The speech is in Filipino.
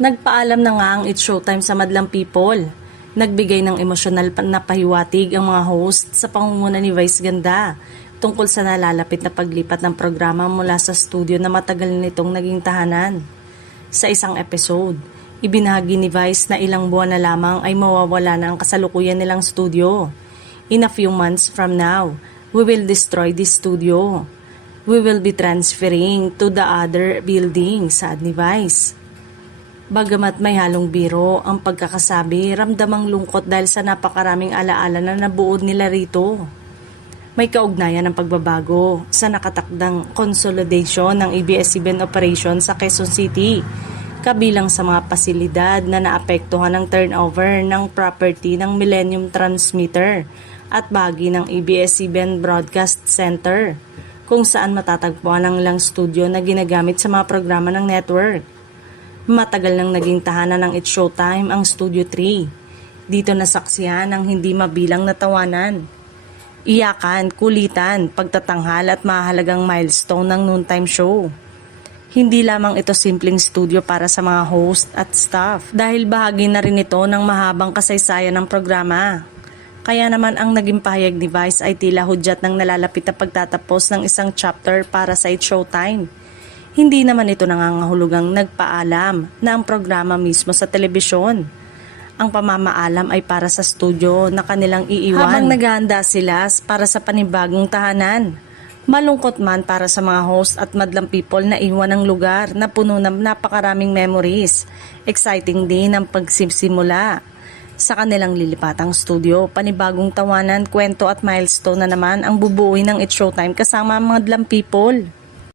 Nagpaalam na nga ang It's Showtime sa madlang people. Nagbigay ng emosyonal na pahiwatig ang mga host sa pangunguna ni Vice Ganda tungkol sa nalalapit na paglipat ng programa mula sa studio na matagal nitong naging tahanan. Sa isang episode, ibinahagi ni Vice na ilang buwan na lamang ay mawawala na ang kasalukuyan nilang studio. In a few months from now, we will destroy this studio. We will be transferring to the other building, saad ni Vice. Bagamat may halong biro ang pagkakasabi, ramdamang lungkot dahil sa napakaraming alaala na nabuod nila rito. May kaugnayan ng pagbabago sa nakatakdang consolidation ng ABS-CBN operation sa Quezon City, kabilang sa mga pasilidad na naapektuhan ng turnover ng property ng Millennium Transmitter at bahagi ng ABS-CBN Broadcast Center, kung saan matatagpuan ang ilang studio na ginagamit sa mga programa ng network. Matagal nang naging tahanan ng It's Showtime ang Studio 3. Dito nasaksihan ang hindi mabilang na tawanan, iyakan, kulitan, pagtatanghal at mahalagang milestone ng noontime show. Hindi lamang ito simpleng studio para sa mga host at staff dahil bahagi na rin ito ng mahabang kasaysayan ng programa. Kaya naman ang naging pahayag ni Vice ay tila hudyat ng nalalapit na pagtatapos ng isang chapter para sa It's Showtime. Hindi naman ito nangangahulugang nagpaalam na ang programa mismo sa telebisyon. Ang pamamaalam ay para sa studio na kanilang iiwan habang naghahanda sila para sa panibagong tahanan. Malungkot man para sa mga host at madlang people na iwan ng lugar na puno ng napakaraming memories. Exciting din ang pagsisimula sa kanilang lilipatang studio. Panibagong tawanan, kwento at milestone na naman ang bubuuin ng It's Showtime kasama ang madlang people.